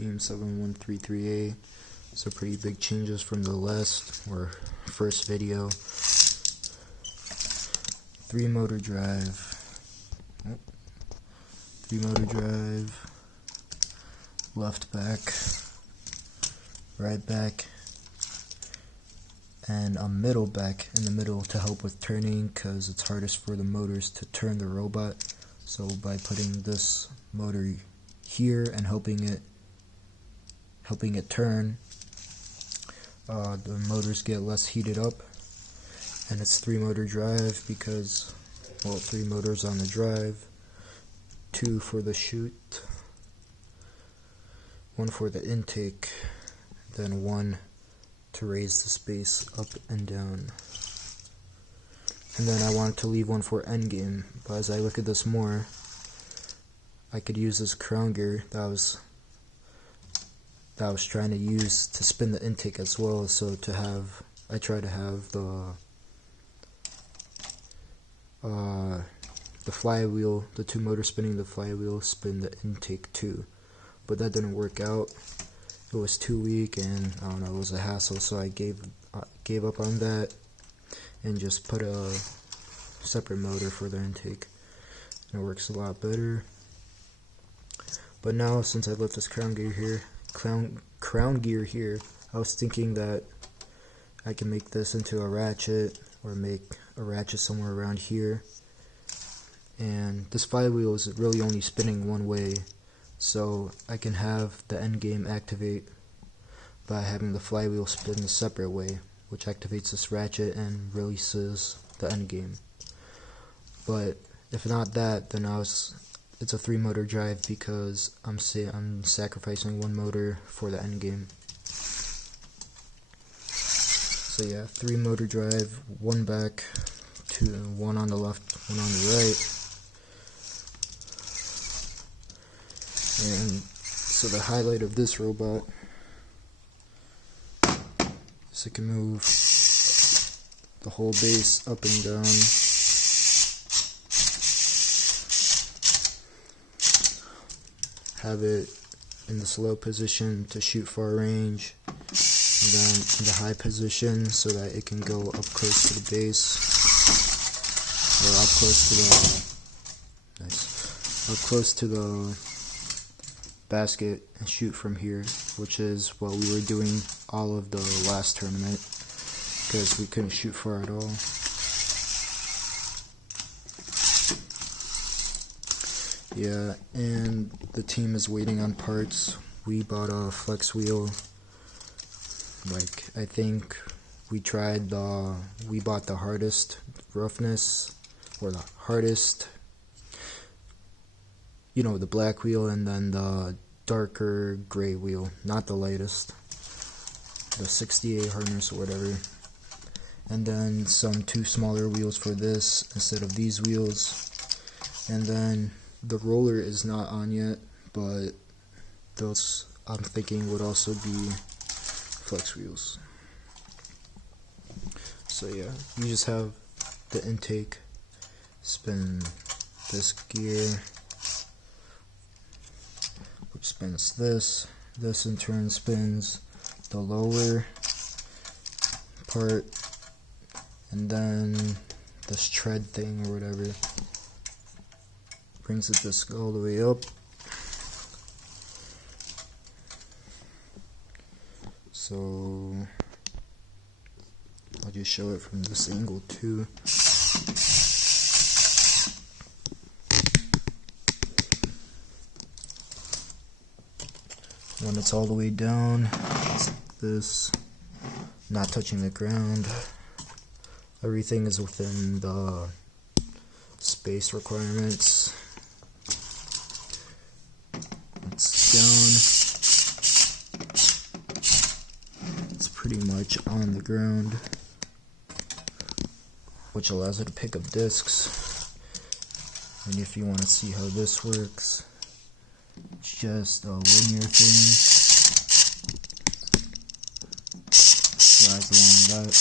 Team 7133A. So pretty big changes from the last or first video. 3-motor drive. 3-motor drive. Left back. Right back. And a middle back in the middle to help with turning, because it's hardest for the motors to turn the robot. So by putting this motor here and helping it turn, the motors get less heated up. And it's 3-motor drive because, well, 3 motors on the drive, 2 for the chute, 1 for the intake, then 1 to raise the space up and down. And then I wanted to leave 1 for endgame, but as I look at this more, I could use this crown gear that I was trying to use to spin the intake as well. So I try to have the flywheel, the 2 motors spinning the flywheel, spin the intake too, but that didn't work out. It was too weak, and I don't know, it was a hassle, so I gave up on that and just put a separate motor for the intake, and it works a lot better. But now, since I left this crown gear here, I was thinking that I can make this into a ratchet, or make a ratchet somewhere around here. And this flywheel is really only spinning one way, so I can have the endgame activate by having the flywheel spin a separate way, which activates this ratchet and releases the endgame. But if not that, then it's a 3-motor drive because I'm sacrificing 1 motor for the endgame. So yeah, 3-motor drive, 1 back, 1 on the left, 1 on the right. And so the highlight of this robot is it can move the whole base up and down. Have it in the slow position to shoot far range, and then in the high position so that it can go up close to the base, or up close to the basket and shoot from here, which is what we were doing all of the last tournament because we couldn't shoot far at all. Yeah, and the team is waiting on parts. We bought a flex wheel. I think we bought the hardest roughness, or the hardest, the black wheel, and then the darker gray wheel, not the lightest, the 68 hardness or whatever. And then 2 smaller wheels for this instead of these wheels. And then the roller is not on yet, but those I'm thinking would also be flex wheels. So yeah, you just have the intake spin this gear, which spins this in turn spins the lower part, and then this tread thing or whatever brings the disc all the way up. So I'll just show it from this angle too. When it's all the way down, it's like this, not touching the ground. Everything is within the space requirements. It's down. It's pretty much on the ground, which allows it to pick up discs. And if you want to see how this works, it's just a linear thing. Slides along that.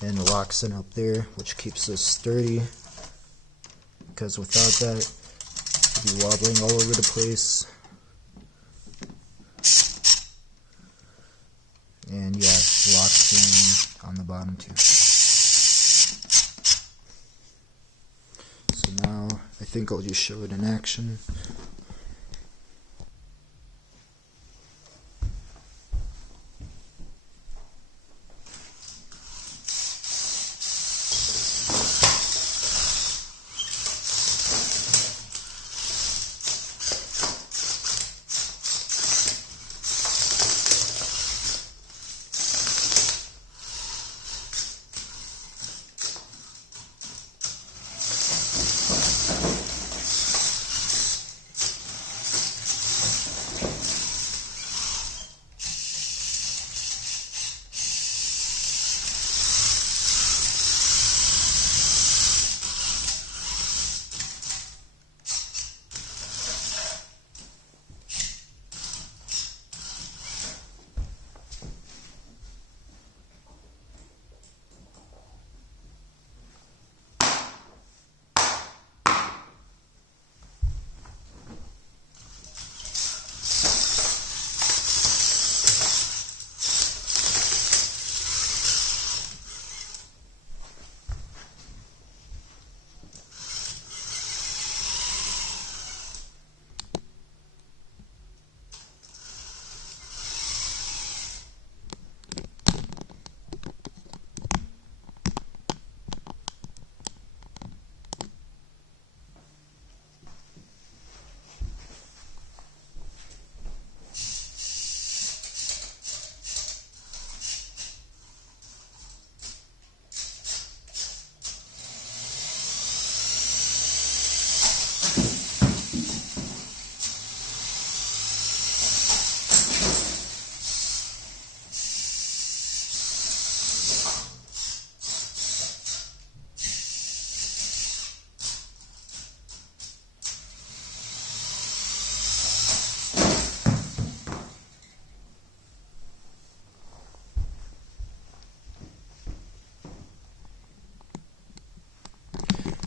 And locks in up there, which keeps this sturdy. Because without that, it'd be wobbling all over the place. And yeah, locks in on the bottom too. So now I think I'll just show it in action.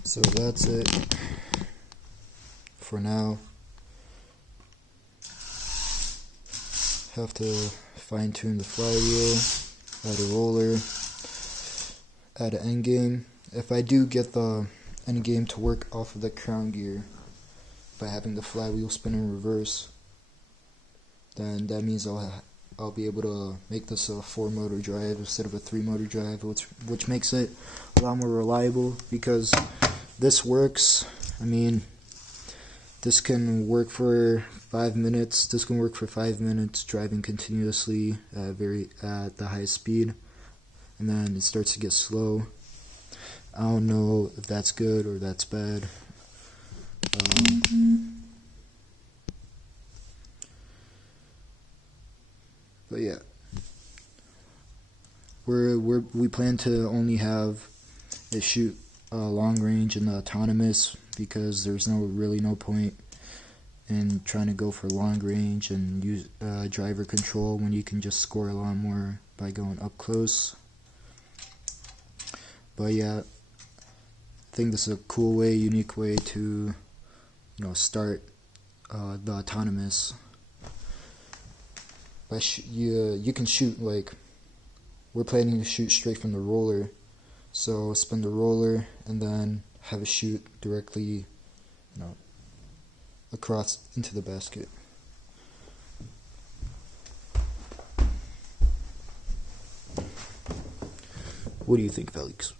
So that's it for now. Have to fine tune the flywheel, add a roller, add an end game. If I do get the end game to work off of the crown gear by having the flywheel spin in reverse, then that means I'll be able to make this a 4-motor drive instead of a 3-motor drive, which makes it a lot more reliable, because this works. I mean, this can work for 5 minutes. This can work for 5 minutes driving continuously at the highest speed, and then it starts to get slow. I don't know if that's good or that's bad. But yeah, we plan to only have it shoot long range in the autonomous, because there's really no point in trying to go for long range and use driver control when you can just score a lot more by going up close. But yeah, I think this is a cool way, unique way to start the autonomous. But you can shoot, like, we're planning to shoot straight from the roller. So spin the roller and then have it shoot directly, across into the basket. What do you think, Felix?